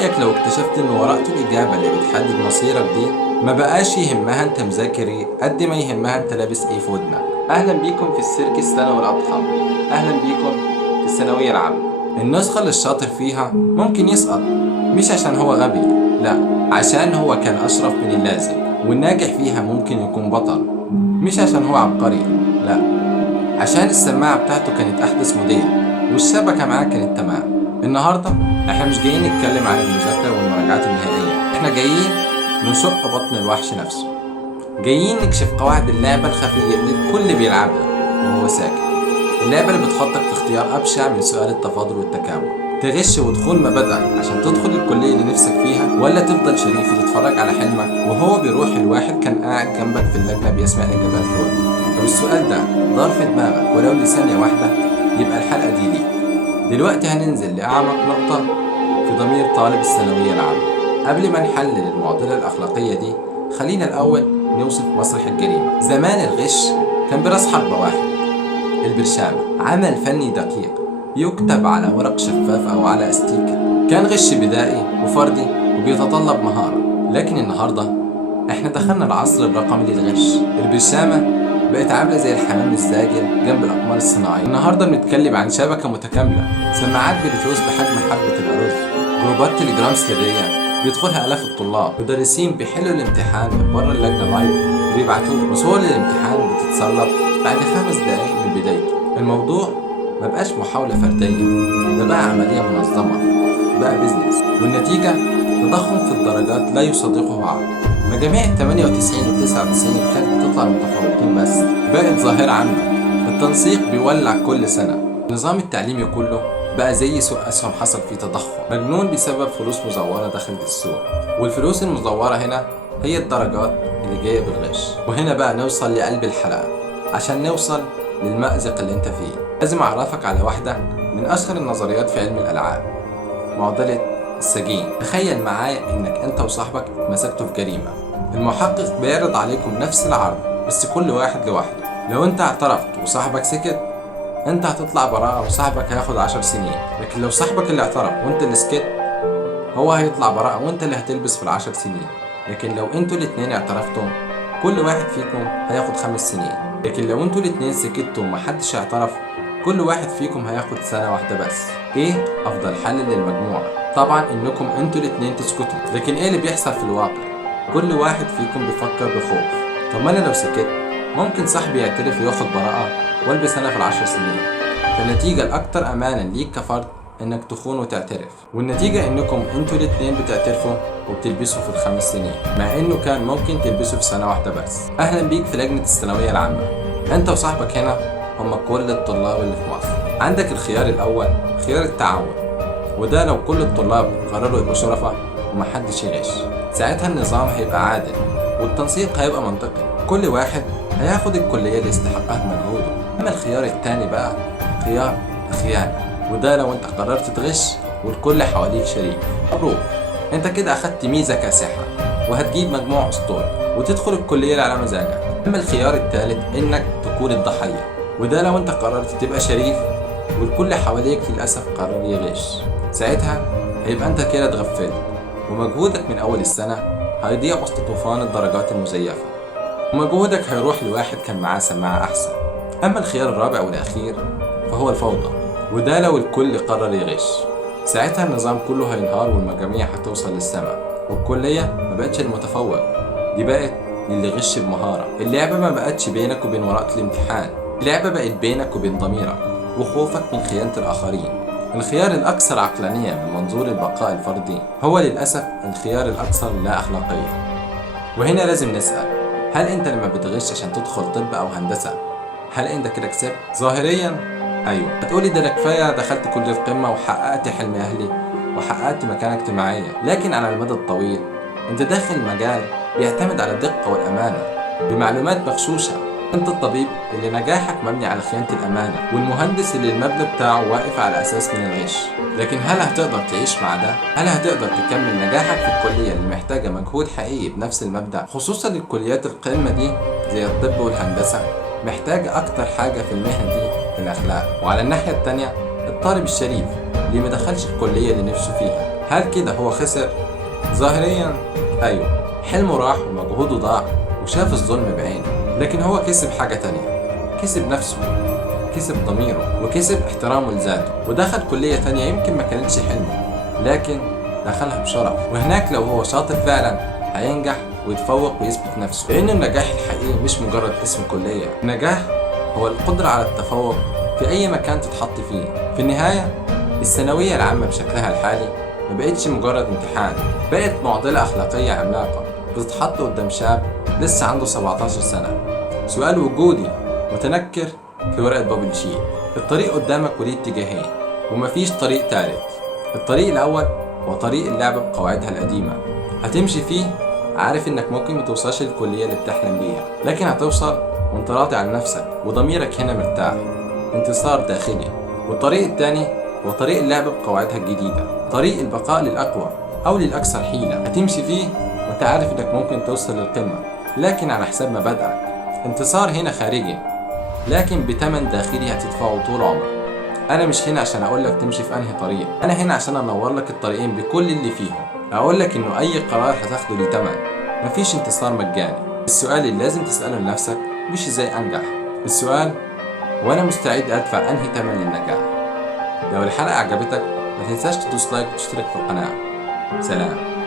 رأيك لو اكتشفت إن ورقة الإجابة اللي بتحدد مصيرك دي ما بقاش يهمها أنت مذاكر إيه قد ما يهمها أنت لابس إيه في ودنك؟ أهلا بيكم في السيرك الثانوي الأضخم. أهلا بيكم في الثانوية العامة. النسخة اللي الشاطر فيها ممكن يسقط، مش عشان هو غبي، لا، عشان هو كان أشرف من اللازم. والناجح فيها ممكن يكون بطل، مش عشان هو عبقري، لا، عشان السماعة بتاعته كانت أحدث موديل والشبكة معاه كانت تمام. النهاردة احنا مش جايين نتكلم عن المذاكرة والمراجعات النهائية، احنا جايين نشق بطن الوحش نفسه، جايين نكشف قواعد اللعبة الخفية اللي الكل بيلعبها وهو ساكت. اللعبة اللي بتحطك في اختيار أبشع من سؤال التفاضل والتكامل، تغش ودخول مبادئك عشان تدخل الكلية اللي نفسك فيها، ولا تفضل شريف وتتفرج على حلمك وهو بيروح الواحد كان قاعد جنبك في اللجنة بيسمع الإجابات في ودنه. لو السؤال ده دار في دماغك ولو لثانية واحدة يبقى الحلقة دي ليك. دلوقتي هننزل لأعمق نقطة في ضمير طالب الثانوية العامة. قبل ما نحلل المعضلة الأخلاقية دي خلينا الأول نوصف مسرح الجريمة. زمان الغش كان براس حربة واحد، البرشامة، عمل فني دقيق يكتب على ورق شفاف أو على أستيكة. كان غش بدائي وفردي وبيتطلب مهارة. لكن النهاردة احنا دخلنا العصر الرقمي للغش. البرشامة بقت عاملة زي الحمام الزاجل جنب الأقمار الصناعية. النهاردة بنتكلم عن شبكة متكاملة، سماعات بلوتوث بحجم حبة الأرز، جروبات تليجرام سرية بيدخلها آلاف الطلاب، مدرسين بيحلوا الامتحان من بره اللجنة لايف وبيبعتوه، وصور الامتحان بتتسرب بعد 5 دقايق من بدايته. الموضوع ما بقاش محاولة فردية، ده بقى عملية منظمة، بقى بيزنس، والنتيجة تضخم في الدرجات لا يصدقه عقل. مجاميع 98 و 99 كانت بتطلع متفوقين بس بقت ظاهرة عامة. التنسيق بيولع كل سنة. النظام التعليمي كله بقى زي سوق أسهم حصل فيه تضخم مجنون بسبب فلوس مزورة دخلت السوق، والفلوس المزورة هنا هي الدرجات اللي جاية بالغش. وهنا بقى نوصل لقلب الحلقة. عشان نوصل للمأزق اللي انت فيه لازم أعرفك على واحدة من أشهر النظريات في علم الألعاب، معضلة السجين. تخيل معايا انك انت وصاحبك اتمسكتوا في جريمة. المحقق بيعرض عليكم نفس العرض بس كل واحد لوحده. لو انت اعترفت وصاحبك سكت انت هتطلع براءة وصاحبك هياخد 10 سنين، لكن لو صاحبك اللي اعترف وانت اللي سكت هو هيطلع براءة وانت اللي هتلبس في ال10 سنين. لكن لو انتوا الاتنين اعترفتوا كل واحد فيكم هياخد 5 سنين. لكن لو انتوا الاتنين سكتوا ومحدش اعترف كل واحد فيكم هياخد سنة واحدة بس. ايه افضل حل للمجموعة؟ طبعا انكم انتوا الاتنين تسكتوا، لكن ايه اللي بيحصل في الواقع؟ كل واحد فيكم بيفكر بخوف. طب ما انا لو سكت ممكن صاحبي يعترف وياخد براءة والبس انا في ال10 سنين. فالنتيجة الاكثر امانا ليك كفرد انك تخون وتعترف، والنتيجة انكم انتوا الاتنين بتعترفوا وبتلبسوا في ال5 سنين مع انه كان ممكن تلبسوا في سنة واحدة بس. اهلا بيك في لجنة الثانوية العامة. انت وصاحبك هنا هم كل الطلاب اللي في مصر. عندك الخيار الاول خيار التعاون، وده لو كل الطلاب قرروا يبقوا شرفاء ومحدش يغش، ساعتها النظام هيبقى عادل والتنسيق هيبقى منطقي، كل واحد هياخد الكلية اللي يستحقها بمجهوده. اما الخيار التاني بقى خيار الخيانة، وده لو انت قررت تغش والكل حواليك شريك. مبروك، انت كده اخدت ميزة كاسحة وهتجيب مجموع اسطوري وتدخل الكلية اللي على مزاجك. اما الخيار التالت انك تكون الضحية، وده لو انت قررت تبقى شريف والكل حواليك للأسف قرر يغش، ساعتها هيبقى انت كده اتغفلت ومجهودك من اول السنة هيضيع وسط طوفان الدرجات المزيفة، ومجهودك هيروح لواحد كان معاه سماعة احسن. اما الخيار الرابع والاخير فهو الفوضى، وده لو الكل قرر يغش، ساعتها النظام كله هينهار والمجاميع هتوصل للسماء والكلية ما بقتش المتفوق، دي بقت للي غش بمهارة. اللعبة ما بقتش بينك وبين ورقة الامتحان، اللعبة بقت بينك وبين ضميرك وخوفك من خيانة الآخرين. الخيار الأكثر عقلانية من منظور البقاء الفردي هو للأسف الخيار الأكثر لا أخلاقية. وهنا لازم نسأل، هل أنت لما بتغش عشان تدخل طب أو هندسة هل أنت كده كسبت؟ ظاهريا أيوة، هتقولي ده كفاية دخلت كل القمة وحققت حلم أهلي وحققت مكانة اجتماعية، لكن على المدى الطويل أنت داخل مجال بيعتمد على الدقة والأمانة بمعلومات مغشوشة. انت الطبيب اللي نجاحك مبني على خيانة الأمانة، والمهندس اللي المبنى بتاعه واقف على أساس من الغش. لكن هل هتقدر تعيش مع ده؟ هل هتقدر تكمل نجاحك في الكلية اللي محتاجة مجهود حقيقي بنفس المبدأ؟ خصوصا الكليات القمة دي زي الطب والهندسة محتاجة أكتر حاجة في المهن دي الأخلاق. وعلى الناحية التانية الطالب الشريف اللي مدخلش الكلية اللي نفسه فيها، هل كده هو خسر؟ ظاهريا أيوه، حلمه راح ومجهوده ضاع وشاف الظلم بعينه، لكن هو كسب حاجة تانية، كسب نفسه، كسب ضميره، وكسب احترامه لذاته، ودخل كلية تانية يمكن ما كانتش حلمه، لكن دخلها بشرف، وهناك لو هو شاطر فعلا هينجح ويتفوق ويثبت نفسه. لأن النجاح الحقيقي مش مجرد اسم كلية، النجاح هو القدرة على التفوق في أي مكان تتحط فيه. في النهاية الثانوية العامة بشكلها الحالي ما بقتش مجرد امتحان، بقت معضلة أخلاقية عملاقة بتتحط قدام شاب لسه عنده 17 سنة، سؤال وجودي متنكر في ورقة بابل شيت. الطريق قدامك وليه اتجاهين ومفيش طريق تالت. الطريق الأول هو طريق اللعبة بقواعدها القديمة، هتمشي فيه عارف انك ممكن متوصلش للكلية اللي بتحلم بيها، لكن هتوصل وانت راضي عن نفسك وضميرك هنا مرتاح، انتصار داخلي. والطريق التاني هو طريق اللعبة بقواعدها الجديدة، طريق البقاء للأقوى أو للأكثر حيلة، هتمشي فيه وانت عارف انك ممكن توصل للقمة لكن على حساب مبادئك. انتصار هنا خارجي لكن بتمن داخلي هتدفعه طول عمرك. انا مش هنا عشان اقول لك تمشي في انهي طريق، انا هنا عشان انور لك الطريقين بكل اللي فيهم، اقول لك انه اي قرار هتاخده ليه تمن، مفيش انتصار مجاني. السؤال اللي لازم تسأله لنفسك مش ازاي انجح، السؤال وانا مستعد ادفع انهي تمن للنجاح. لو الحلقة عجبتك ما تنساش تدوس لايك وتشترك في القناة. سلام.